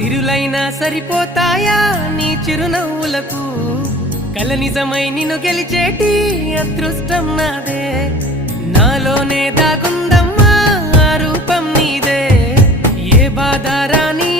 సిరులైనా సరిపోతాయా నీ చిరునవ్వులకు కల నిజమై నిన్ను గెలిచేటి అదృష్టం నాదే నాలోనే దాగుందమ్మా ఆ రూపం నీదే ఏ బాధ రాని